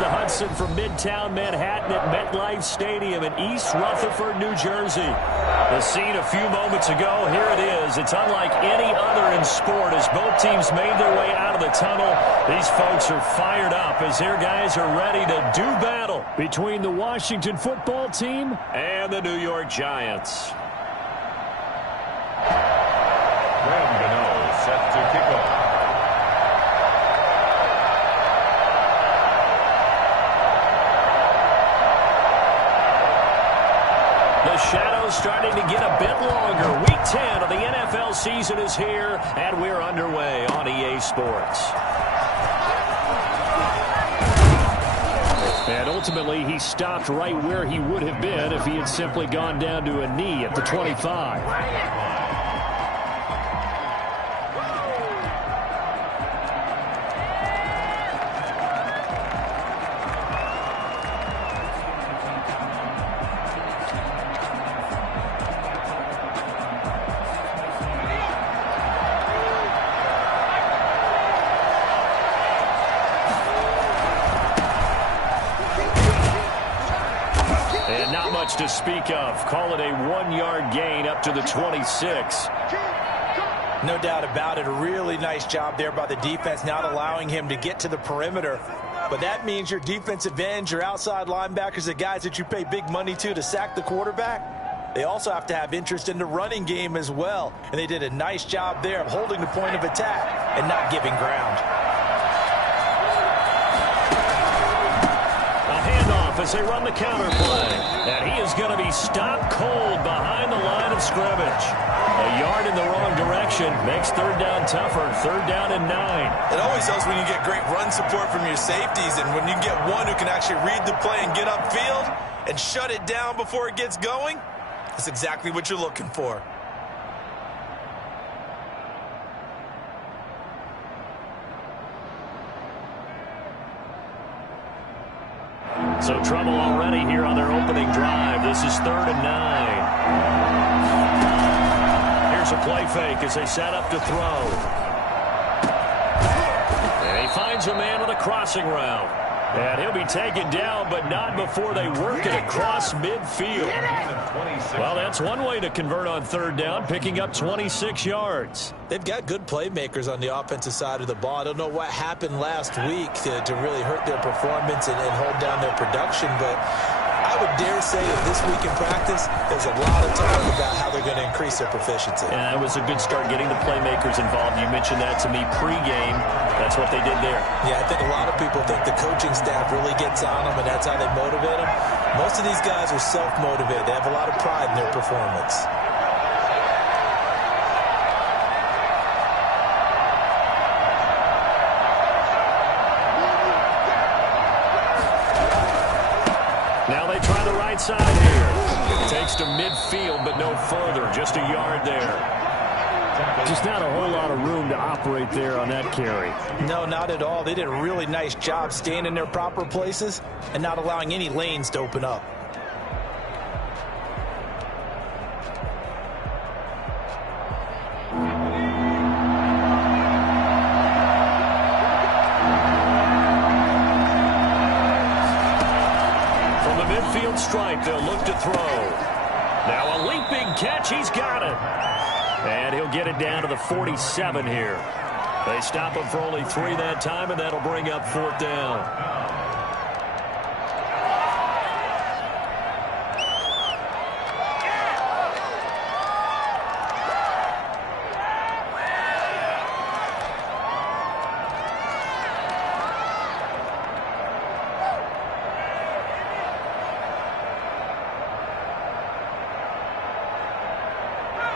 the Hudson from Midtown Manhattan at MetLife Stadium in East Rutherford, New Jersey. The scene a few moments ago, here it is. It's unlike any other in sport as both teams made their way out of the tunnel. These folks are fired up as their guys are ready to do battle between the Washington football team and the New York Giants. Set to kick off. The shadow's starting to get a bit longer. Week 10 of the NFL season is here, and we're underway on EA Sports. And ultimately, he stopped right where he would have been if he had simply gone down to a knee at the 25. To speak of. Call it a 1-yard gain up to the 26. No doubt about it. A really nice job there by the defense, not allowing him to get to the perimeter. But that means your defensive ends, your outside linebackers, the guys that you pay big money to sack the quarterback, they also have to have interest in the running game as well. And they did a nice job there of holding the point of attack and not giving ground. As they run the counter play. And he is going to be stopped cold behind the line of scrimmage. A yard in the wrong direction makes third down tougher. Third down and 9. It always helps when you get great run support from your safeties, and when you get one who can actually read the play and get upfield and shut it down before it gets going. That's exactly what you're looking for. So trouble already here on their opening drive. This is 3rd and 9. Here's a play fake as they set up to throw. And he finds a man on a crossing route. And he'll be taken down, but not before they work it across midfield. Well, that's one way to convert on third down, picking up 26 yards. They've got good playmakers on the offensive side of the ball. I don't know what happened last week to really hurt their performance and hold down their production, but I would dare say that this week in practice, there's a lot of talk about how they're going to increase their proficiency. Yeah, it was a good start getting the playmakers involved. You mentioned that to me pregame. That's what they did there. Yeah, I think a lot of people think the coaching staff really gets on them, and that's how they motivate them. Most of these guys are self-motivated. They have a lot of pride in their performance. Now they try the right side here. It takes to midfield, but no further. Just a yard there. Just not a whole lot of room to operate there on that carry. No, not at all. They did a really nice job staying in their proper places and not allowing any lanes to open up. From the midfield stripe, they'll look to throw. Now a leaping catch. He's got it. And he'll get it down to the 47 here. They stop him for only 3 that time, and that'll bring up 4th down.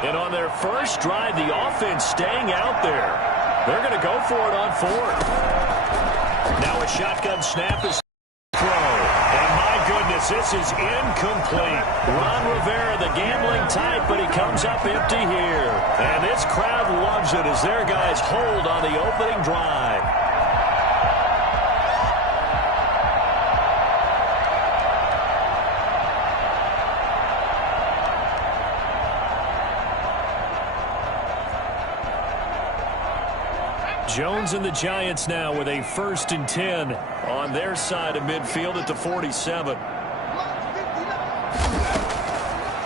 And on their first drive, the offense staying out there. They're going to go for it on 4th. Now a shotgun snap is throw. And my goodness, this is incomplete. Ron Rivera, the gambling type, but he comes up empty here. And this crowd loves it as their guys hold on the opening drive. Jones and the Giants now with a 1st and 10 on their side of midfield at the 47.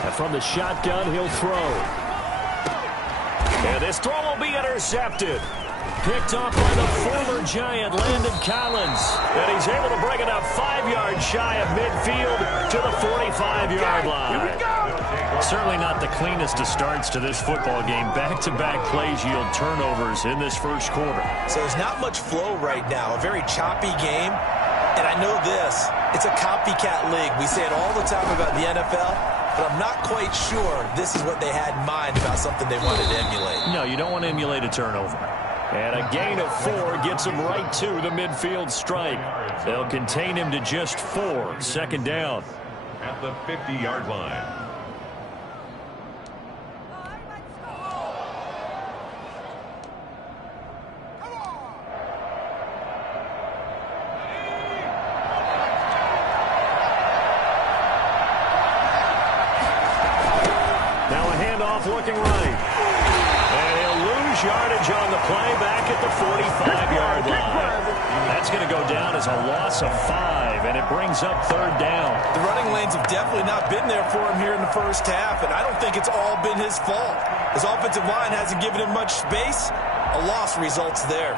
And from the shotgun, he'll throw. And this throw will be intercepted. Picked off by the former Giant, Landon Collins. And he's able to bring it up 5 yards shy of midfield to the 45-yard line. Here we go. Certainly not the cleanest of starts to this football game. Back-to-back plays yield turnovers in this first quarter. So there's not much flow right now. A very choppy game. And I know this. It's a copycat league. We say it all the time about the NFL. But I'm not quite sure this is what they had in mind about something they wanted to emulate. No, you don't want to emulate a turnover. And a gain of 4 gets him right to the midfield stripe. They'll contain him to just 4. 2nd down. At the 50-yard line. Now a handoff looking right. And he'll lose yardage on the play back at the 45-yard line. That's going to go down as a loss of 5, and it brings up 3rd down. The running lanes have definitely not been there for him here in the first half, and I don't think it's all been his fault. His offensive line hasn't given him much space. A loss results there.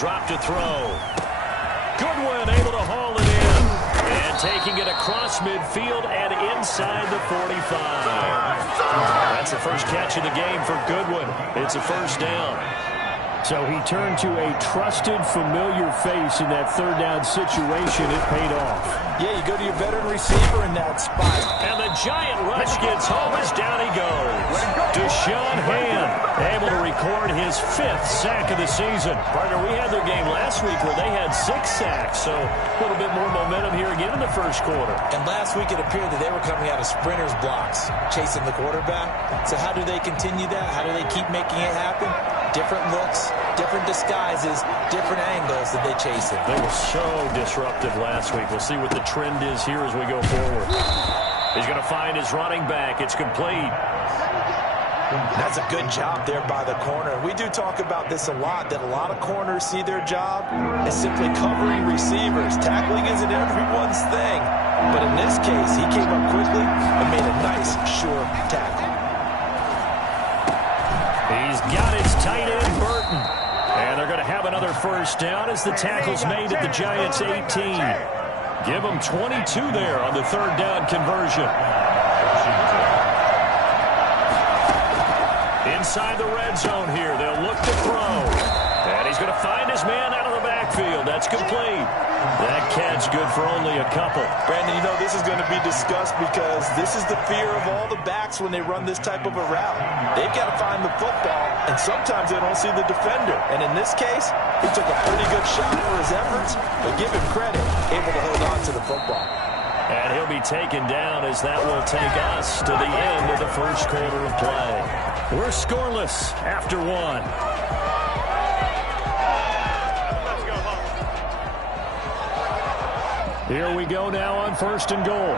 Drop to throw. Goodwin able to haul it in. And taking it across midfield and inside the 45. That's the first catch of the game for Goodwin. It's a 1st down. So he turned to a trusted, familiar face in that 3rd down situation. It paid off. Yeah, you go to your veteran receiver in that spot. And the Giant rush gets home as down he goes. Deshaun Hand able to record his 5th sack of the season. Partner, we had their game last week where they had 6 sacks, so a little bit more momentum here again in the first quarter. And last week it appeared that they were coming out of sprinters blocks, chasing the quarterback. So how do they continue that? How do they keep making it happen? Different looks, different disguises, different angles that they chase it. They were so disruptive last week. We'll see what the trend is here as we go forward. He's going to find his running back. It's complete. That's a good job there by the corner. We do talk about this a lot, that a lot of corners see their job as simply covering receivers. Tackling isn't everyone's thing. But in this case, he came up quickly and made a nice, sure tackle. He's got his tight end, Burton. And they're going to have another 1st down as the tackle's made at the Giants' 18. Give them 22 there on the 3rd down conversion. Inside the red zone here, they'll look to throw. And he's going to find his man out of the backfield. That's complete. That catch good for only a couple. Brandon, you know this is going to be discussed because this is the fear of all the backs when they run this type of a route. They've got to find the football, and sometimes they don't see the defender. And in this case, he took a pretty good shot for his efforts, but give him credit, able to hold on to the football. And he'll be taken down as that will take us to the end of the first quarter of play. We're scoreless after 1. Here we go now on 1st and goal.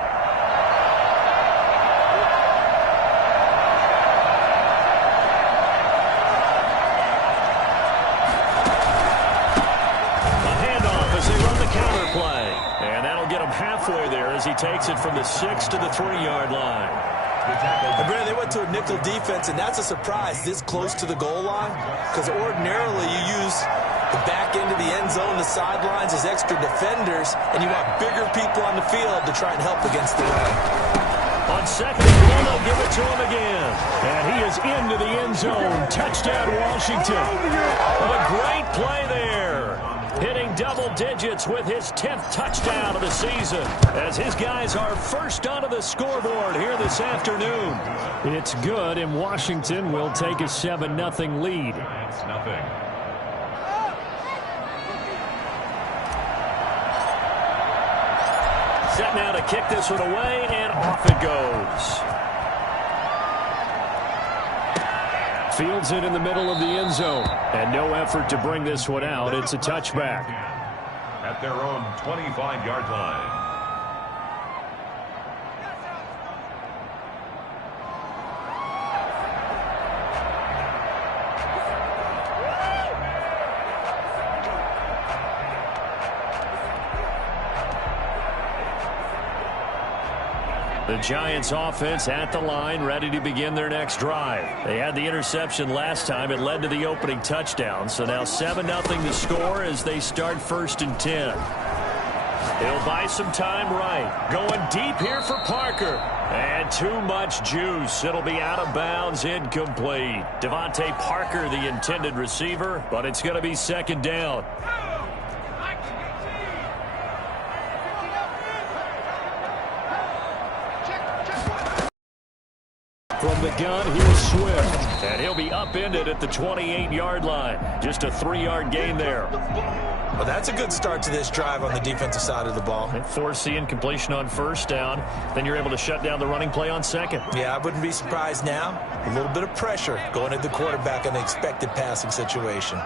A handoff as they run the counter play. And that'll get him halfway there as he takes it from the 6 to the 3-yard line. And Brandon, they went to a nickel defense, and that's a surprise this close to the goal line, because ordinarily you use the back end of the end zone, the sidelines as extra defenders, and you want bigger people on the field to try and help against the run. On 2nd and goal, they'll give it to him again. And he is into the end zone. Touchdown, Washington. A great play there. Hitting double digits with his 10th touchdown of the season as his guys are first onto the scoreboard here this afternoon. It's good, and Washington will take a 7-0 lead. It's nothing. set now to kick this one away, and off it goes. Fields it in the middle of the end zone, and no effort to bring this one out. It's a touchback. At their own 25-yard line. The Giants offense at the line, ready to begin their next drive. They had the interception last time. It led to the opening touchdown. So now 7-0 the score as they start 1st and 10. He'll buy some time right. Going deep here for Parker. And too much juice. It'll be out of bounds, incomplete. Devontae Parker, the intended receiver, but it's going to be 2nd down. From the gun, here's Swift. And he'll be upended at the 28-yard line. Just a 3-yard gain there. Well, that's a good start to this drive on the defensive side of the ball. And force the incompletion on 1st down. Then you're able to shut down the running play on 2nd. Yeah, I wouldn't be surprised now. A little bit of pressure going at the quarterback in the expected passing situation.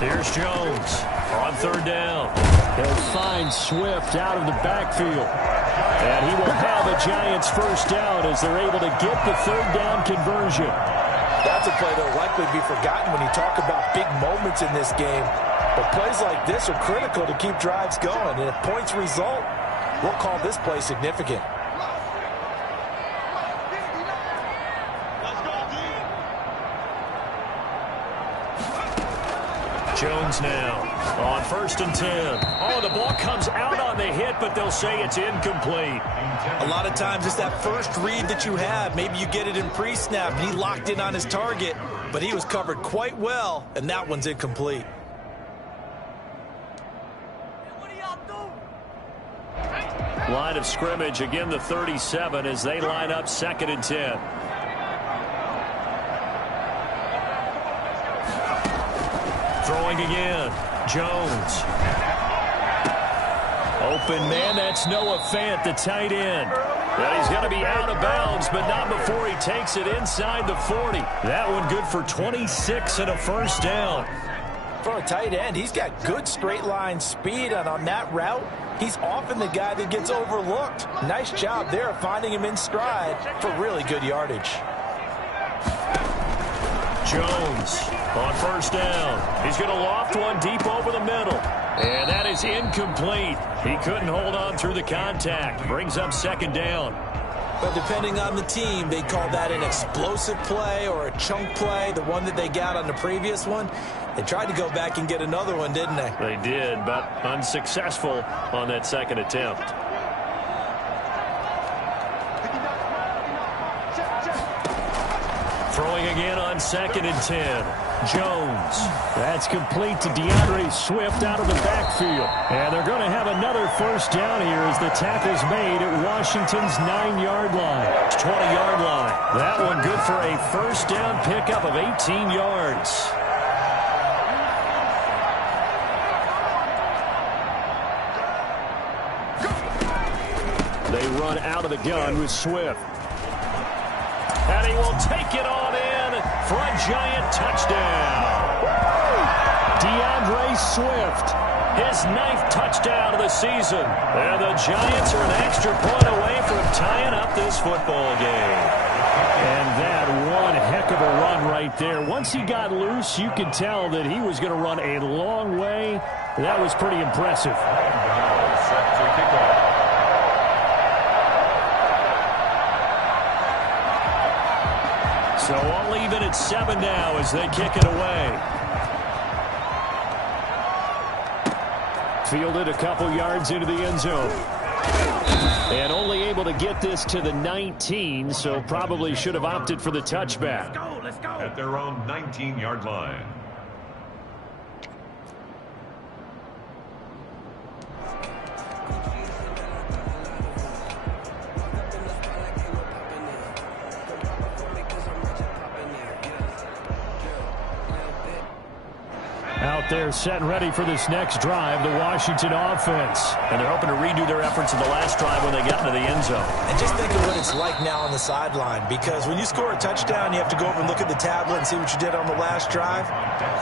Here's Jones on 3rd down. He'll find Swift out of the backfield. And he will have a Giants 1st down as they're able to get the 3rd down conversion. That's a play that will likely be forgotten when you talk about big moments in this game. But plays like this are critical to keep drives going. And if points result, we'll call this play significant. Jones now on 1st and 10. Oh, the ball comes out on the hit, but they'll say it's incomplete. A lot of times it's that first read that you have. Maybe you get it in pre-snap, and he locked in on his target, but he was covered quite well, and that one's incomplete. Line of scrimmage, again the 37 as they line up 2nd and 10. Throwing again, Jones. Open man, that's Noah Fant, the tight end. And he's going to be out of bounds, but not before he takes it inside the 40. That one good for 26 and a 1st down. For a tight end, he's got good straight line speed, and on that route, he's often the guy that gets overlooked. Nice job there of finding him in stride for really good yardage. Jones on 1st down. He's going to loft one deep over the middle. And that is incomplete. He couldn't hold on through the contact. Brings up 2nd down. But depending on the team, they call that an explosive play or a chunk play, the one that they got on the previous one. They tried to go back and get another one, didn't they? They did, but unsuccessful on that 2nd attempt. Throwing again on 2nd and 10. Jones. That's complete to DeAndre Swift out of the backfield. And they're going to have another 1st down here as the tackle's made at Washington's 9-yard line. 20-yard line. That one good for a 1st down pickup of 18 yards. They run out of the gun with Swift. And he will take it on in for a Giant touchdown. DeAndre Swift, his 9th touchdown of the season. And the Giants are an extra point away from tying up this football game. And that one heck of a run right there. Once he got loose, you could tell that he was going to run a long way. That was pretty impressive. Set to kick off. So all even at 7 now as they kick it away. Fielded a couple yards into the end zone. And only able to get this to the 19, so probably should have opted for the touchback. Let's go. At their own 19-yard line. Out Out there set and ready for this next drive, the Washington offense. And they're hoping to redo their efforts in the last drive when they got into the end zone. And just think of what it's like now on the sideline, because when you score a touchdown, you have to go over and look at the tablet and see what you did on the last drive.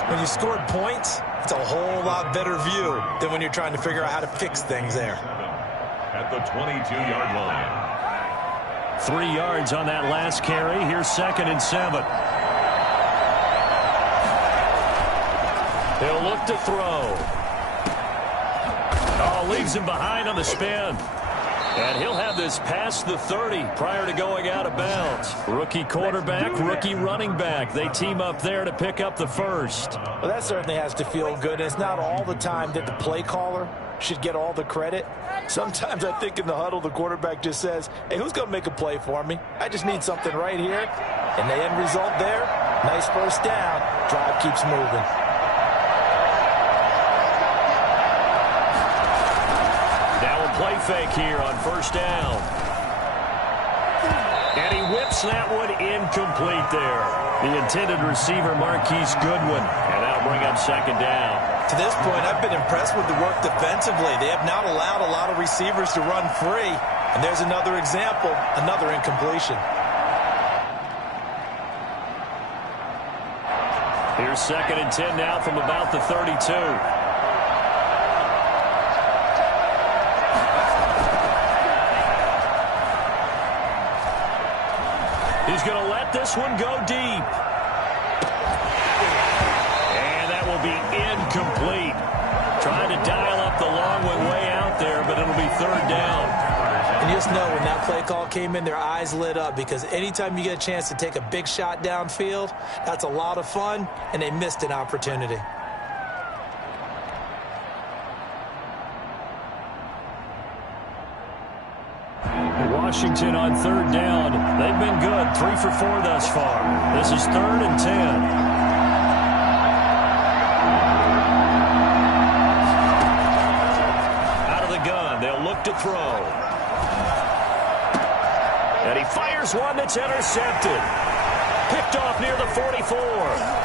When you scored points, it's a whole lot better view than when you're trying to figure out how to fix things there. At the 22-yard line. 3 yards on that last carry. Here's 2nd and 7. He'll look to throw. Oh, leaves him behind on the spin. And he'll have this past the 30 prior to going out of bounds. Rookie quarterback, rookie running back. They team up there to pick up the first. Well, that certainly has to feel good. It's not all the time that the play caller should get all the credit. Sometimes I think in the huddle, the quarterback just says, hey, who's going to make a play for me? I just need something right here. And the end result there, nice first down. Drive keeps moving. Play fake here on first down. And he whips that one incomplete there. The intended receiver, Marquise Goodwin. And that'll bring up 2nd down. To this point, I've been impressed with the work defensively. They have not allowed a lot of receivers to run free. And there's another example, another incompletion. Here's 2nd and 10 now from about the 32. He's going to let this one go deep. And that will be incomplete. Trying to dial up the long one way out there, but it'll be 3rd down. And you just know when that play call came in, their eyes lit up, because anytime you get a chance to take a big shot downfield, that's a lot of fun, and they missed an opportunity. Washington on 3rd down. They've been good. 3 for 4 thus far. This is 3rd and 10. Out of the gun. They'll look to throw. And he fires one that's intercepted. Picked off near the 44.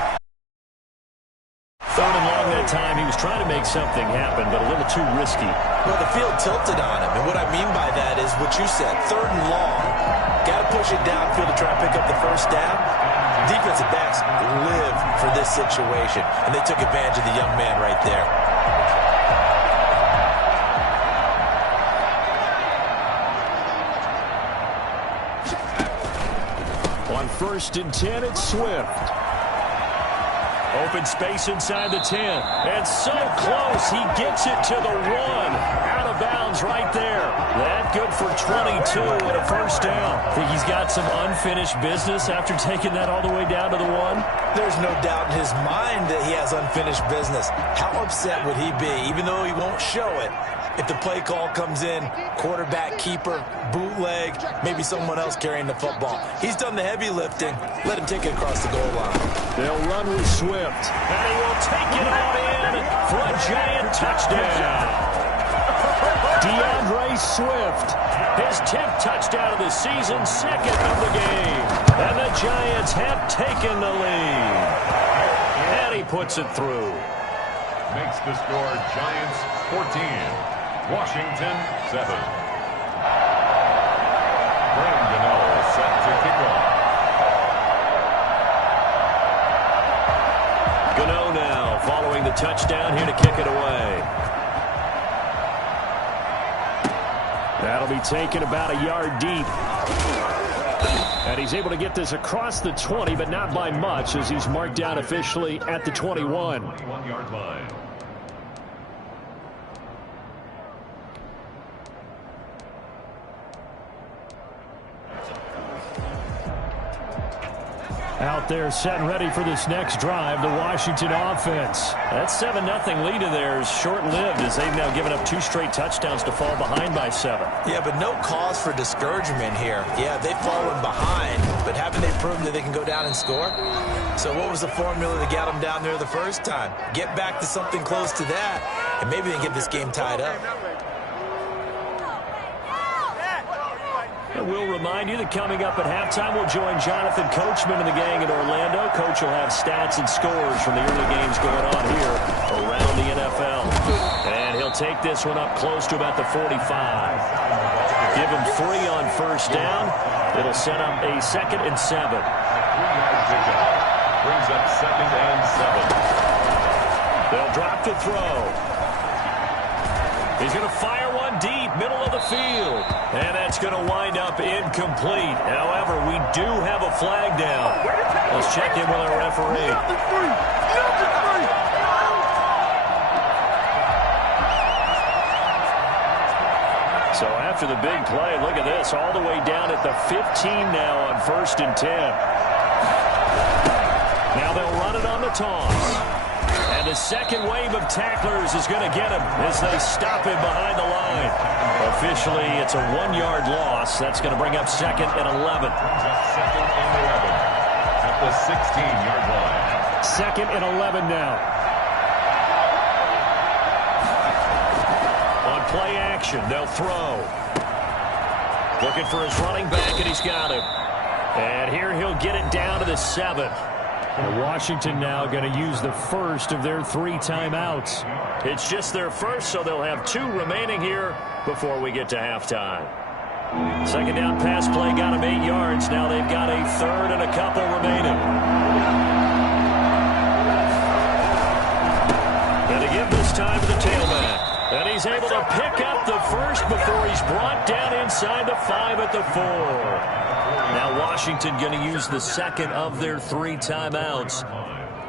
3rd and long that time. He was trying to make something happen, but a little too risky. Well, the field tilted on him, and what I mean by that is what you said, 3rd and long. Got to push it downfield to try and pick up the first down. Defensive backs live for this situation, and they took advantage of the young man right there. On 1st and 10, it's Swift. Open space inside the 10. And so close, he gets it to the 1. Out of bounds right there. That good for 22 and a first down. Think he's got some unfinished business after taking that all the way down to the 1? There's no doubt in his mind that he has unfinished business. How upset would he be, even though he won't show it, if the play call comes in, quarterback keeper, bootleg, maybe someone else carrying the football? He's done the heavy lifting. Let him take it across the goal line. They'll run with Swift. And he will take it all in for a giant touchdown. DeAndre Swift, his 10th touchdown of the season, 2nd of the game. And the Giants have taken the lead. And he puts it through. Makes the score Giants 14. Washington 7. Brian Gano set to kick off. Gano now following the touchdown here to kick it away. That'll be taken about a yard deep. And he's able to get this across the 20, but not by much, as he's marked down officially at the 21. 21-yard line. Out there set and ready for this next drive, the Washington offense. That 7-0 lead of theirs short-lived, as they've now given up 2 straight touchdowns to fall behind by 7. Yeah, but no cause for discouragement here. Yeah, they've fallen behind, but haven't they proven that they can go down and score? So what was the formula that got them down there the first time? Get back to something close to that, and maybe they get this game tied up. And we'll remind you that coming up at halftime, we'll join Jonathan Coachman and the gang in Orlando. Coach will have stats and scores from the early games going on here around the NFL. And he'll take this one up close to about the 45. Give him 3 on first down. It'll set up a 2nd and 7. 3-yard pickup. Brings up 2nd and 7. They'll drop to throw. He's going to fire one deep, middle of the field. And that's going to wind up incomplete. However, we do have a flag down. Let's check in with our referee. So after the big play, look at this, all the way down at the 15 now on 1st and 10. Now they'll run it on the toss. And the second wave of tacklers is going to get him as they stop him behind the line. Officially, it's a 1-yard loss. That's going to bring up 2nd and 11. 2nd and 11 at the 16-yard line. 2nd and 11 now. On play action, they'll throw. Looking for his running back, and he's got him. And here he'll get it down to the 7. Washington now going to use the first of their 3 timeouts. It's just their first, so they'll have 2 remaining here before we get to halftime. Second down pass play got him 8 yards. Now they've got a 3rd and a couple remaining. And to give this time to the tailback. And he's able to pick up the first before he's brought down inside the 5 at the 4. Now Washington going to use the 2nd of their 3 timeouts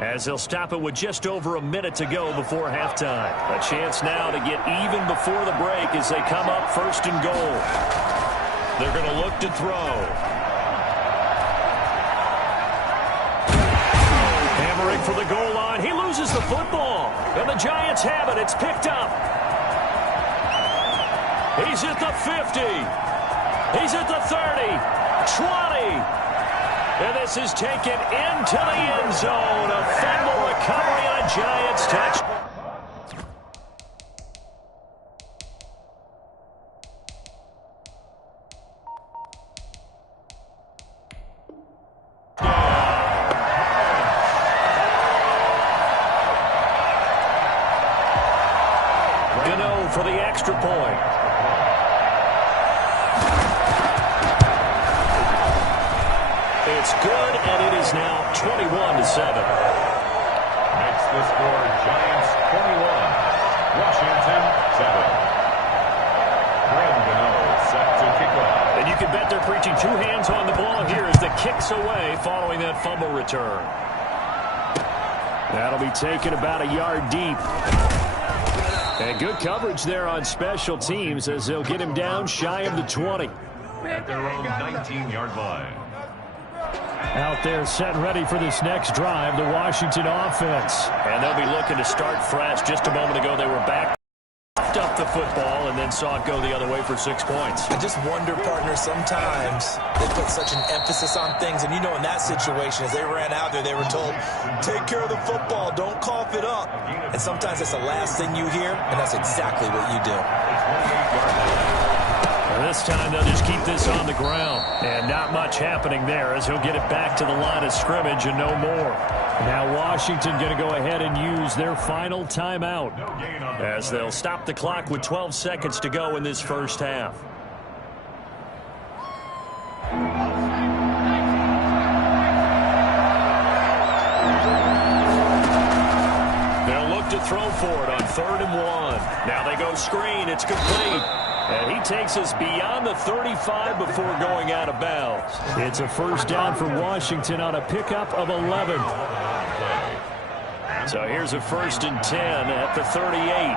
as they'll stop it with just over a minute to go before halftime. A chance now to get even before the break as they come up 1st and goal. They're going to look to throw. Hammering for the goal line. He loses the football. And the Giants have it. It's picked up. He's at the 50. He's at the 30. 20. And this is taken into the end zone. A fumble recovery and a Giants touch. Gano for the extra point. It's good, and it is now 21-7. Makes the score Giants 21, Washington 7. Gano set to kick off. And you can bet they're preaching 2 hands on the ball here as the kick's away following that fumble return. That'll be taken about a yard deep. And good coverage there on special teams as they'll get him down shy of the 20. At their own 19-yard line. Out there set ready for this next drive, the Washington offense. And they'll be looking to start fresh. Just a moment ago, they were back, up the football, and then saw it go the other way for 6 points. I just wonder, partner, sometimes they put such an emphasis on things. And, you know, in that situation, as they ran out there, they were told, take care of the football, don't cough it up. And sometimes that's the last thing you hear, and that's exactly what you do. This time they'll just keep this on the ground. And not much happening there as he'll get it back to the line of scrimmage and no more. Now Washington going to go ahead and use their final timeout as they'll stop the clock with 12 seconds to go in this first half. They'll look to throw for it on 3rd and 1. Now they go screen. It's complete. And he takes us beyond the 35 before going out of bounds. It's a first down for Washington on a pickup of 11. So here's a 1st and 10 at the 38.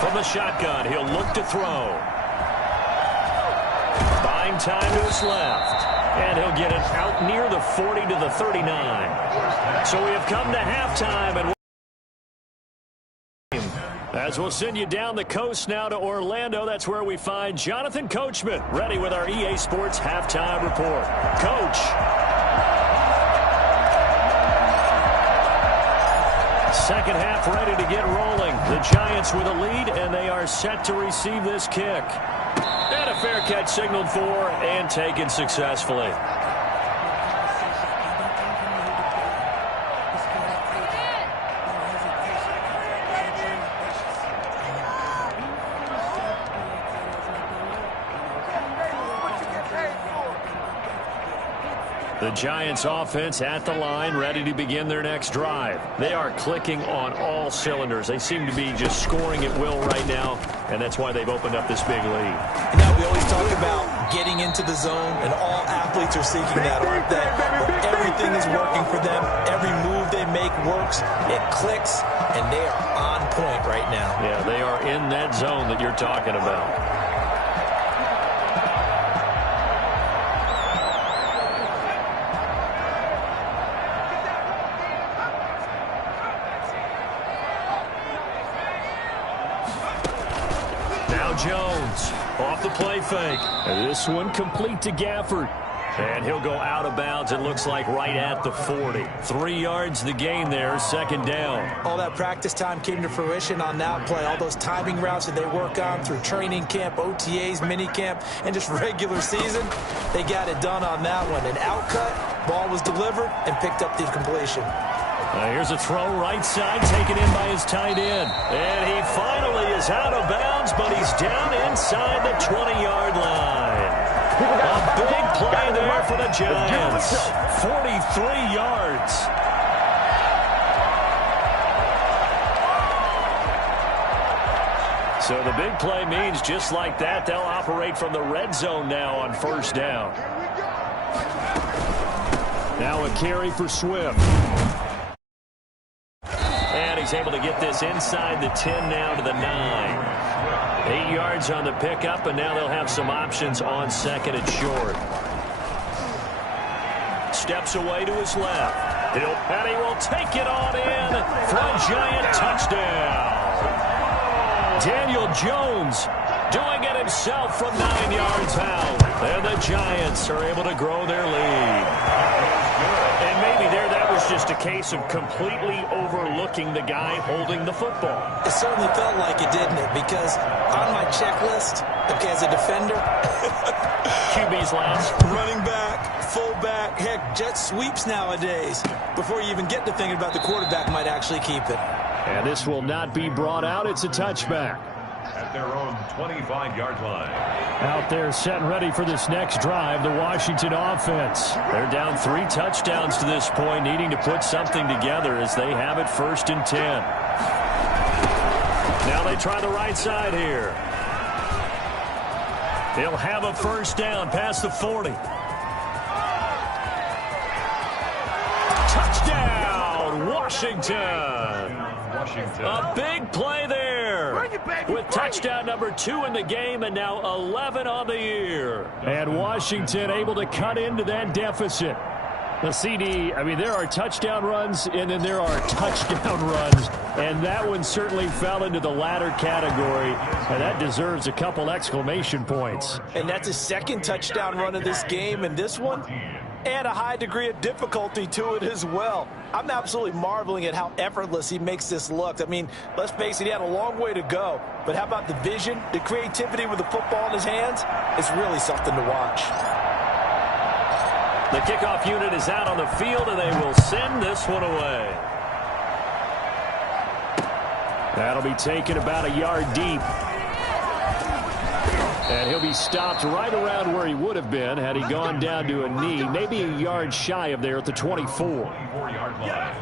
From the shotgun, he'll look to throw. Buying time to his left. And he'll get it out near the 40 to the 39. So we have come to halftime, and as we'll send you down the coast now to Orlando, that's where we find Jonathan Coachman, ready with our EA Sports Halftime Report. Coach. Second half ready to get rolling. The Giants with a lead, and they are set to receive this kick. And a fair catch signaled for and taken successfully. The Giants offense at the line, ready to begin their next drive. They are clicking on all cylinders. They seem to be just scoring at will right now, and that's why they've opened up this big lead. Now, we always talk about getting into the zone, and all athletes are seeking that, aren't they? Where everything is working for them. Every move they make works. It clicks, and they are on point right now. Yeah, they are in that zone that you're talking about. Jones off the play fake. And this one complete to Gafford. And he'll go out of bounds, it looks like, right at the 40. 3 yards the gain there, second down. All that practice time came to fruition on that play. All those timing routes that they work on through training camp, OTAs, mini camp, and just regular season, they got it done on that one. An outcut, ball was delivered, and picked up the completion. Here's a throw right side, taken in by his tight end. And he finally is out of bounds, but he's down inside the 20-yard line. A big play there for the Giants. 43 yards. So the big play means just like that, they'll operate from the red zone now on first down. Now a carry for Swift. He's able to get this inside the 10 now to the 9. 8 yards on the pickup, and now they'll have some options on second and short. Steps away to his left. And he will take it on in for a Giant touchdown. Daniel Jones doing it himself from 9 yards out. And the Giants are able to grow their lead. And maybe that was just a case of completely overlooking the guy holding the football. It certainly felt like it, didn't it? Because on my checklist, okay, as a defender, QB's last. Running back, fullback, heck, jet sweeps nowadays. Before you even get to thinking about the quarterback might actually keep it. And this will not be brought out. It's a touchback. At their own 25-yard line. Out there set and ready for this next drive, the Washington offense. They're down 3 touchdowns to this point, needing to put something together as they have it 1st and 10. Now they try the right side here. They'll have a first down past the 40. Touchdown, Washington. A big play there. With touchdown number 2 in the game and now 11 on the year. And Washington able to cut into that deficit. The CD, I mean, there are touchdown runs and then there are touchdown runs. And that one certainly fell into the latter category. And that deserves a couple exclamation points. And that's his second touchdown run of this game. And this one, and a high degree of difficulty to it as well. I'm absolutely marveling at how effortless he makes this look. I mean, let's face it, he had a long way to go. But how about the vision, the creativity with the football in his hands? It's really something to watch. The kickoff unit is out on the field, and they will send this one away. That'll be taken about a yard deep. And he'll be stopped right around where he would have been had he gone down to a knee, maybe a yard shy of there at the 24. 24-yard line.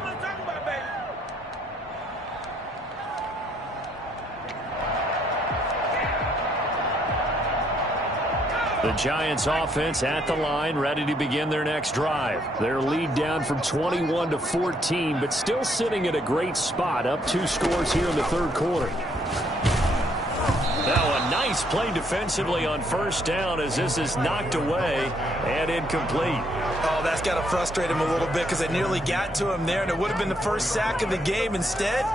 The Giants offense at the line, ready to begin their next drive. Their lead down from 21 to 14, but still sitting at a great spot, up 2 scores here in the third quarter. Now a nice play defensively on first down as this is knocked away and incomplete. Oh, that's got to frustrate him a little bit because it nearly got to him there, and it would have been the first sack of the game. Instead,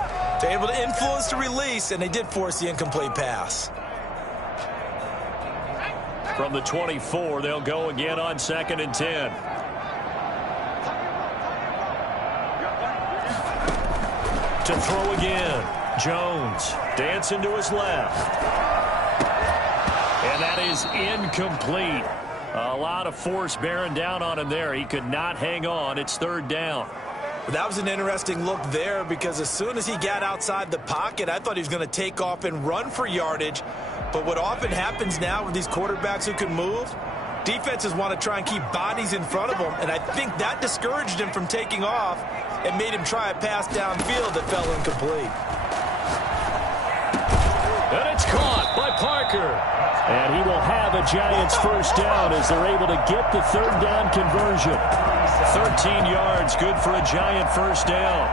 they're able to influence the release, and they did force the incomplete pass. From the 24, they'll go again on 2nd and 10. To throw again. Jones dancing to his left. And that is incomplete. A lot of force bearing down on him there. He could not hang on. It's third down. That was an interesting look there because as soon as he got outside the pocket, I thought he was going to take off and run for yardage. But what often happens now with these quarterbacks who can move, defenses want to try and keep bodies in front of them, and I think that discouraged him from taking off and made him try a pass downfield that fell incomplete. And it's caught by Parker. And he will have a Giants first down as they're able to get the third down conversion. 13 yards, good for a Giant first down.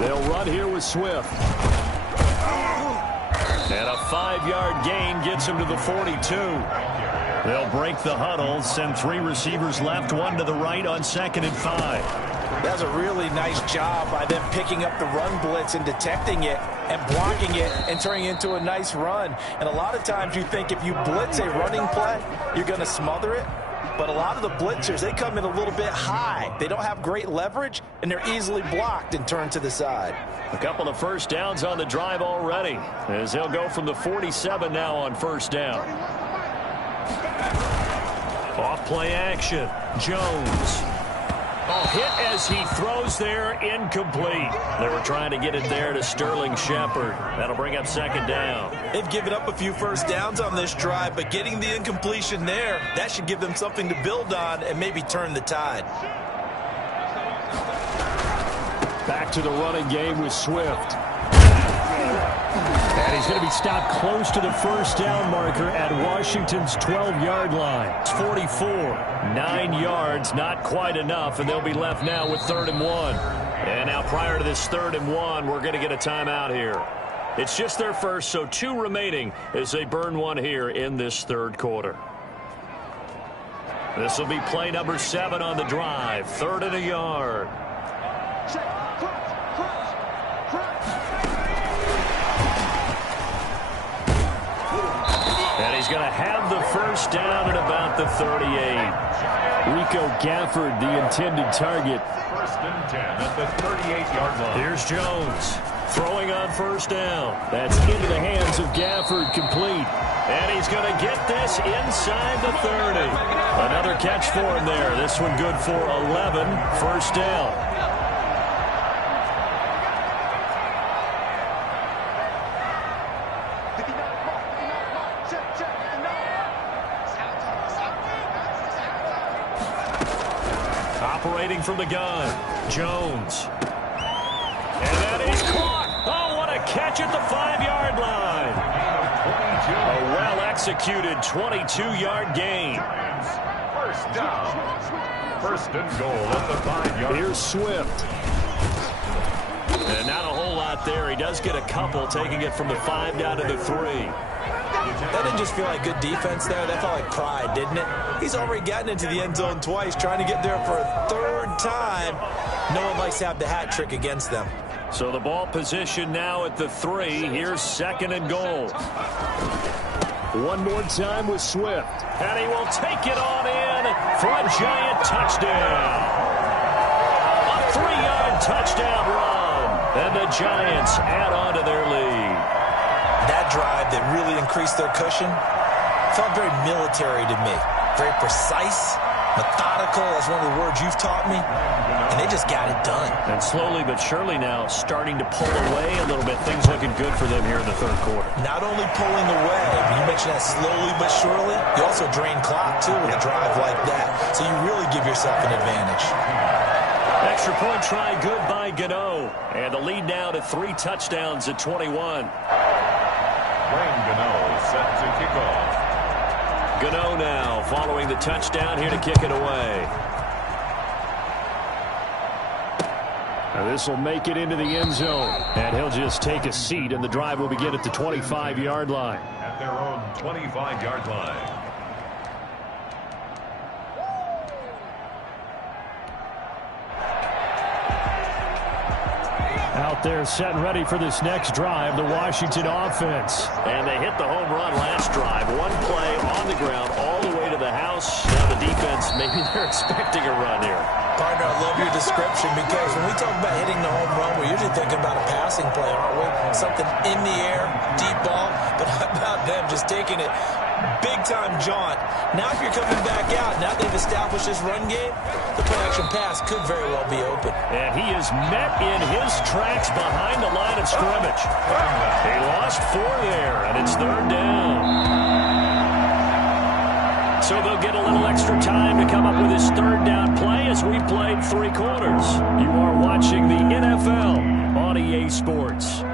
They'll run here with Swift. And a 5-yard gain gets him to the 42. They'll break the huddle, send 3 receivers left, 1 to the right on 2nd and 5. That's a really nice job by them picking up the run blitz and detecting it and blocking it and turning it into a nice run. And a lot of times you think if you blitz a running play, you're going to smother it. But a lot of the blitzers, they come in a little bit high. They don't have great leverage, and they're easily blocked and turned to the side. A couple of first downs on the drive already, as they'll go from the 47 now on first down. Off play action. Jones. Hit as he throws there, incomplete. They were trying to get it there to Sterling Shepard. That'll bring up 2nd down. They've given up a few first downs on this drive, but getting the incompletion there, that should give them something to build on and maybe turn the tide. Back to the running game with Swift. And he's going to be stopped close to the first down marker at Washington's 12-yard line. It's 44. 9 yards, not quite enough, and they'll be left now with 3rd and 1. And now prior to this 3rd and 1, we're going to get a timeout here. It's just their first, so 2 remaining as they burn one here in this 3rd quarter. This will be play number 7 on the drive. 3rd and a yard. And he's going to have the first down at about the 38. Rico Gafford, the intended target. 1st and 10 at the 38-yard line. Here's Jones throwing on first down. That's into the hands of Gafford, complete. And he's going to get this inside the 30. Another catch for him there. This one good for 11. First down. Operating from the gun, Jones. And that is caught. Oh, what a catch at the 5-yard line. A well-executed 22-yard gain. First down. 1st and goal at the 5-yard line. Here's Swift. And not a whole lot there. He does get a couple, taking it from the 5 down to the 3. That didn't just feel like good defense there. That felt like pride, didn't it? He's already gotten into the end zone twice, trying to get there for a 3rd time. No one likes to have the hat trick against them. So the ball position now at the 3. Here's 2nd and goal. One more time with Swift. And he will take it on in for a Giant touchdown. A 3-yard touchdown run. And the Giants add on to their lead. That drive that really increased their cushion felt very military to me. Very precise, methodical. That's one of the words you've taught me. And they just got it done. And slowly but surely now starting to pull away a little bit. Things looking good for them here in the 3rd quarter. Not only pulling away, but you mentioned that slowly but surely. You also drain clock, too, with a drive like that. So you really give yourself an advantage. Extra point try good by Gano. And the lead now to 3 touchdowns at 21. Wayne Gano set to kick off. Gano now following the touchdown here to kick it away. Now this will make it into the end zone. And he'll just take a seat, and the drive will begin at the 25-yard line. At their own 25-yard line. Out there set and ready for this next drive, the Washington offense. And they hit the home run last drive. One play on the ground all the way to the house. Now the defense, maybe they're expecting a run here. Partner, I love your description because when we talk about hitting the home run, we're usually thinking about a passing play, aren't we? Something in the air, deep ball. But how about them just taking it big-time jaunt? Now if you're coming back out, now they've established this run game, the play-action pass could very well be open. And he is met in his tracks behind the line of scrimmage. He lost 4 there, and it's 3rd down. So they'll get a little extra time to come up with his 3rd down play as we played 3 quarters. You are watching the NFL on EA Sports.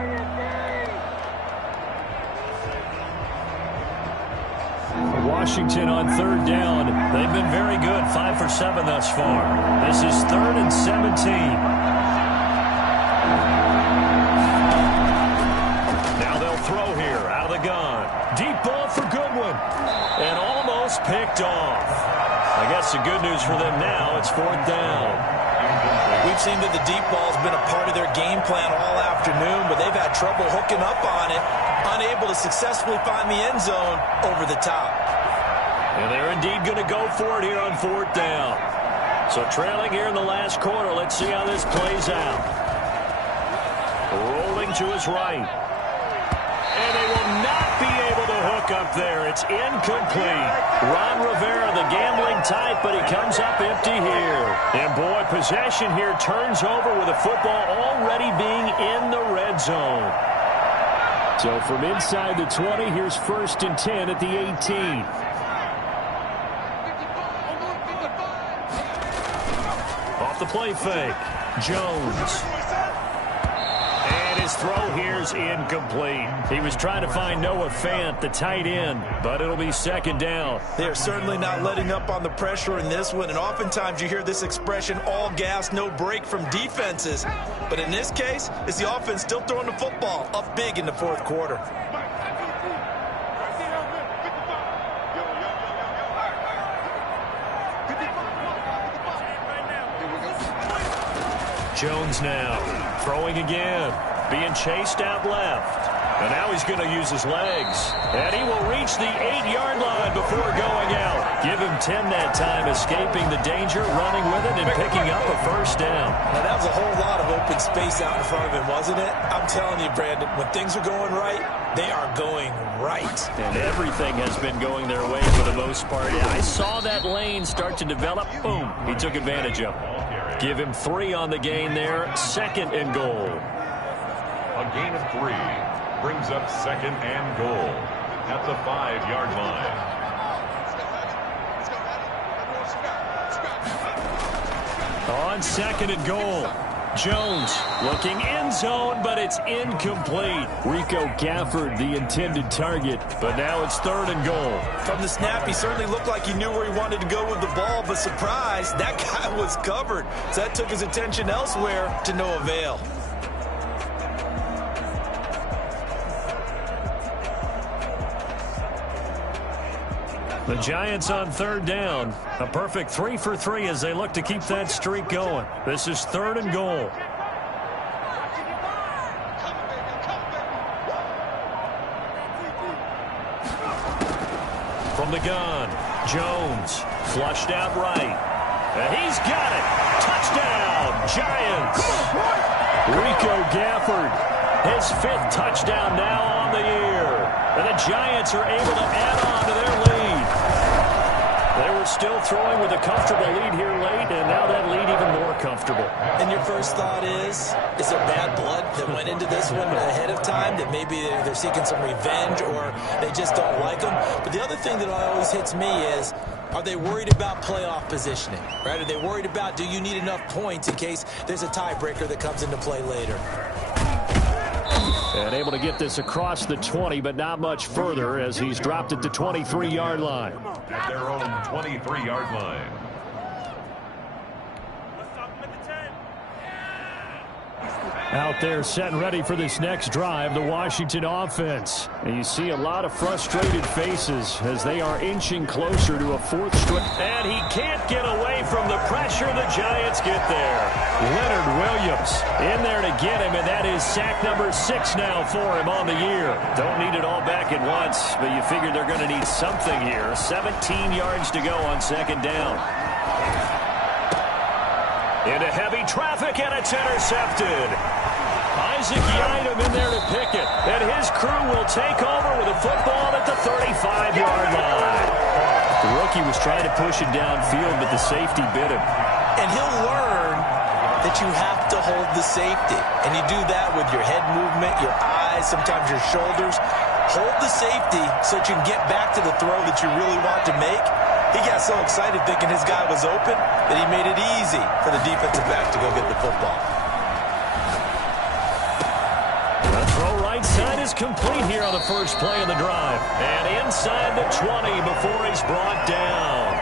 Washington on 3rd down. They've been very good, 5 for 7 thus far. This is 3rd and 17. Now they'll throw here out of the gun. Deep ball for Goodwin. And almost picked off. I guess the good news for them now, it's 4th down. We've seen that the deep ball's been a part of their game plan all afternoon, but they've had trouble hooking up on it, unable to successfully find the end zone over the top. And they're indeed going to go for it here on 4th down. So trailing here in the last quarter, let's see how this plays out. Rolling to his right. And they will not be able to hook up there. It's incomplete. Ron Rivera, the gambling type, but he comes up empty here. And boy, possession here turns over with the football already being in the red zone. So from inside the 20, here's 1st and 10 at the 18. Off the play fake. Jones. And his throw here's incomplete. He was trying to find Noah Fant, the tight end, but it'll be 2nd down. They're certainly not letting up on the pressure in this one, and oftentimes you hear this expression, all gas, no break from defenses. But in this case, it's the offense still throwing the football up big in the 4th quarter. Jones now throwing again, being chased out left. And now he's going to use his legs. And he will reach the 8-yard line before going out. Give him 10 that time, escaping the danger, running with it, and picking up a 1st down. Now, that was a whole lot of open space out in front of him, wasn't it? I'm telling you, Brandon, when things are going right, they are going right. And everything has been going their way for the most part. Yeah, I saw that lane start to develop. Boom, he took advantage of it. Give him 3 on the gain there. 2nd and goal. A gain of 3 brings up 2nd and goal at the 5-yard line. On 2nd and goal. Jones looking end zone, but it's incomplete. Rico Gafford, the intended target, but now it's 3rd and goal. From the snap, he certainly looked like he knew where he wanted to go with the ball, but surprise, that guy was covered. So that took his attention elsewhere to no avail. The Giants on 3rd down. A perfect 3 for 3 as they look to keep that streak going. This is 3rd and goal. From the gun, Jones flushed out right. And he's got it. Touchdown, Giants. Rico Gafford, his 5th touchdown now on the year. And the Giants are able to add on to their lead. They were still throwing with a comfortable lead here late, and now that lead even more comfortable. And your first thought is there bad blood that went into this one ahead of time, that maybe they're seeking some revenge or they just don't like them? But the other thing that always hits me is, are they worried about playoff positioning? Right? Are they worried about, do you need enough points in case there's a tiebreaker that comes into play later? And able to get this across the 20, but not much further as he's dropped it to 23-yard line. At their own 23-yard line. Out there set and ready for this next drive, the Washington offense. And you see a lot of frustrated faces as they are inching closer to a fourth straight. And he can't get away from the pressure. The Giants get there. Leonard Williams in there to get him, and that is sack number 6 now for him on the year. Don't need it all back at once, but you figure they're going to need something here. 17 yards to go on second down. Into heavy traffic, and it's intercepted. Isaac Yiadom in there to pick it, and his crew will take over with a football at the 35-yard line. The rookie was trying to push it downfield, but the safety bit him. And he'll learn that you have to hold the safety. And you do that with your head movement, your eyes, sometimes your shoulders. Hold the safety so that you can get back to the throw that you really want to make. He got so excited thinking his guy was open that he made it easy for the defensive back to go get the football. The throw right side is complete here on the first play of the drive. And inside the 20 before he's brought down.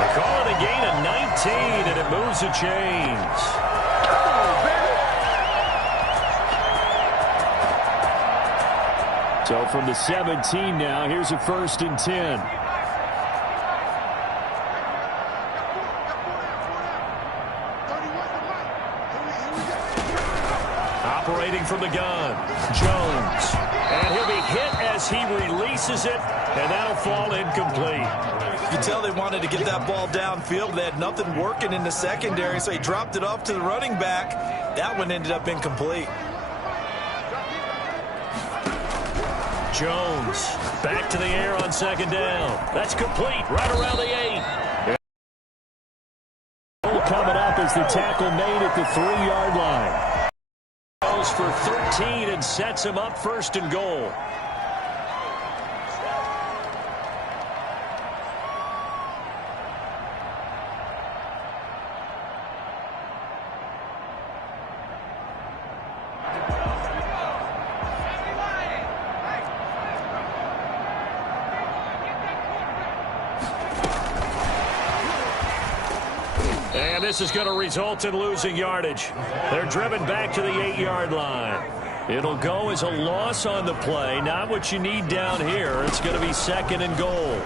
A call it a gain of 19, and it moves the chains. So from the 17 now, here's a 1st and 10. Operating from the gun, Jones. And he'll be hit as he releases it, and that'll fall incomplete. You can tell they wanted to get that ball downfield. They had nothing working in the secondary, so he dropped it off to the running back. That one ended up incomplete. Jones back to the air on second down. That's complete right around the 8. Coming up as the tackle made at the 3-yard line. Goes for 13 and sets him up 1st and goal. And this is going to result in losing yardage. They're driven back to the 8-yard line. It'll go as a loss on the play. Not what you need down here. It's going to be 2nd and goal.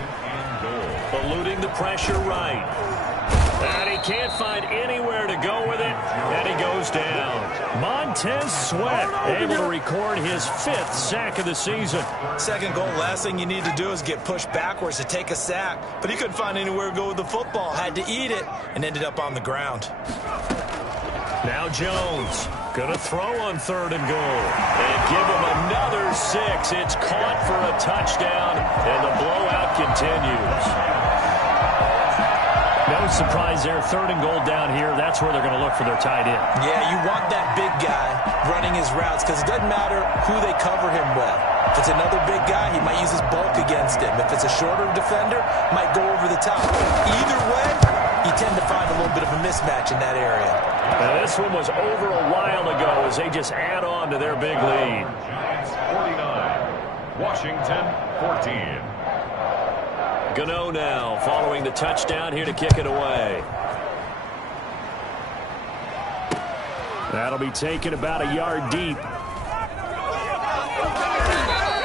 Eluding the pressure right. And he can't find anywhere to go with it. And he goes down. Montez Sweat able to record his 5th sack of the season. 2nd goal, last thing you need to do is get pushed backwards to take a sack. But he couldn't find anywhere to go with the football. Had to eat it and ended up on the ground. Now Jones going to throw on 3rd and goal. And give him another 6. It's caught for a touchdown. And the blowout continues. No surprise there. 3rd and goal down here. That's where they're going to look for their tight end. Yeah, you want that big guy running his routes because it doesn't matter who they cover him with. If it's another big guy, he might use his bulk against him. If it's a shorter defender, might go over the top. Either way, you tend to find a little bit of a mismatch in that area. Now, this one was over a while ago as they just add on to their big lead. 49, Washington 14. Gano now following the touchdown here to kick it away. That'll be taken about a yard deep.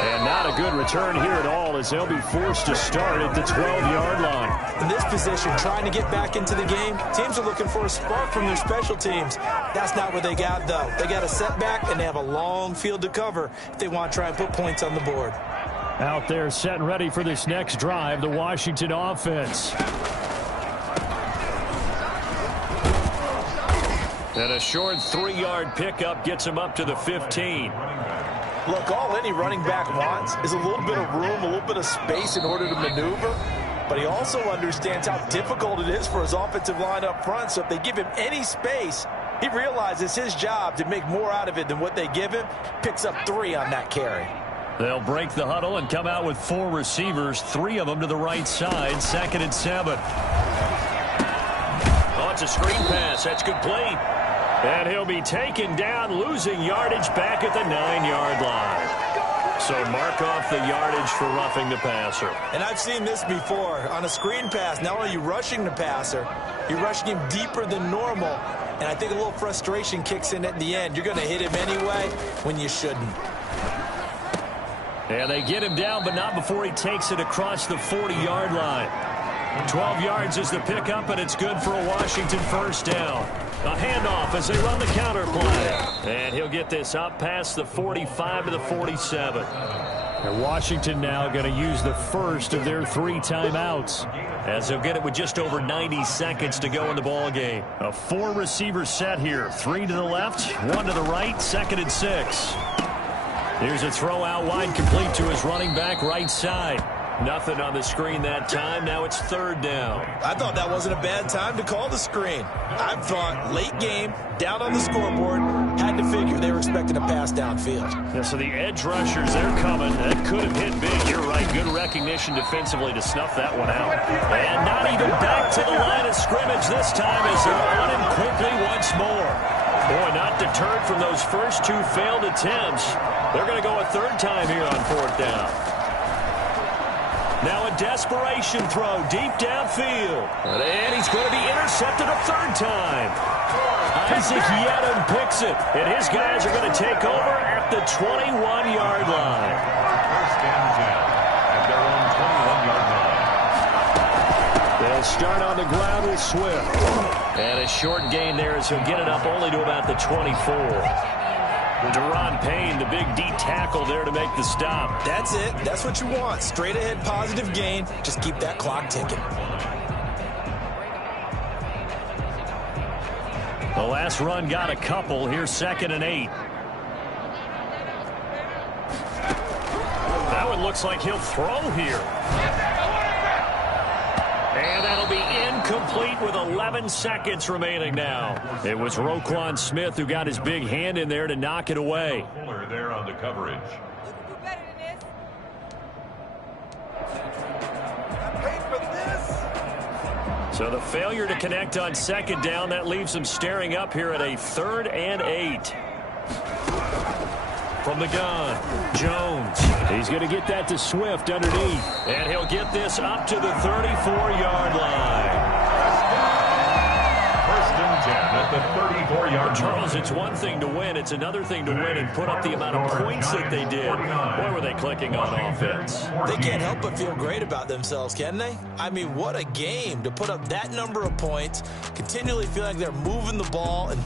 And not a good return here at all as they'll be forced to start at the 12-yard line. In this position, trying to get back into the game, teams are looking for a spark from their special teams. That's not what they got, though. They got a setback, and they have a long field to cover if they want to try and put points on the board. Out there set and ready for this next drive, the Washington offense. And a short 3-yard pickup gets him up to the 15. Look, all any running back wants is a little bit of room, a little bit of space in order to maneuver. But he also understands how difficult it is for his offensive line up front. So if they give him any space, he realizes his job to make more out of it than what they give him. Picks up 3 on that carry. They'll break the huddle and come out with 4 receivers, 3 of them to the right side, 2nd and 7. Oh, it's a screen pass. That's complete. And he'll be taken down, losing yardage back at the 9-yard line. So mark off the yardage for roughing the passer. And I've seen this before. On a screen pass, not only are you rushing the passer, you're rushing him deeper than normal. and I think a little frustration kicks in at the end. You're going to hit him anyway when you shouldn't. And they get him down, but not before he takes it across the 40-yard line. 12 yards is the pickup, and it's good for a Washington first down. A handoff as they run the counter play. And he'll get this up past the 45 to the 47. And Washington now going to use the first of their 3 timeouts, as they'll get it with just over 90 seconds to go in the ball game. A 4-receiver set here. 3 to the left, 1 to the right, 2nd and 6. Here's a throw out wide, complete to his running back right side. Nothing on the screen that time. Now it's 3rd down. I thought that wasn't a bad time to call the screen. I thought late game, down on the scoreboard, had to figure they were expecting a pass downfield. Yeah, so the edge rushers, they're coming. That could have hit big. You're right. Good recognition defensively to snuff that one out. And not even back to the line of scrimmage this time as they're on him quickly once more. Boy, not deterred from those first 2 failed attempts. They're going to go a 3rd time here on 4th down. Now a desperation throw deep downfield. And he's going to be intercepted a 3rd time. Isaac Yedem picks it. And his guys are going to take over at the 21-yard line. First and 10 at their own 21-yard line. They'll start on the ground with Swift. And a short gain there as he'll get it up only to about the 24. Deron Payne, the big D tackle there to make the stop. That's it. That's what you want. Straight ahead positive gain. Just keep that clock ticking. The last run got a couple. Here's 2nd and 8. That one looks like he'll throw here. And that'll be incomplete with 11 seconds remaining now. It was Roquan Smith who got his big hand in there to knock it away. Fuller there on the coverage. So the failure to connect on 2nd down, that leaves him staring up here at a 3rd and 8. From the gun, Jones. He's going to get that to Swift underneath. And he'll get this up to the 34-yard line. First and 10 at the 34-yard line. Charles, it's one thing to win. It's another thing to win and put up the amount of points that they did. Boy, were they clicking on offense. They can't help but feel great about themselves, can they? I mean, what a game to put up that number of points, continually feeling like they're moving the ball and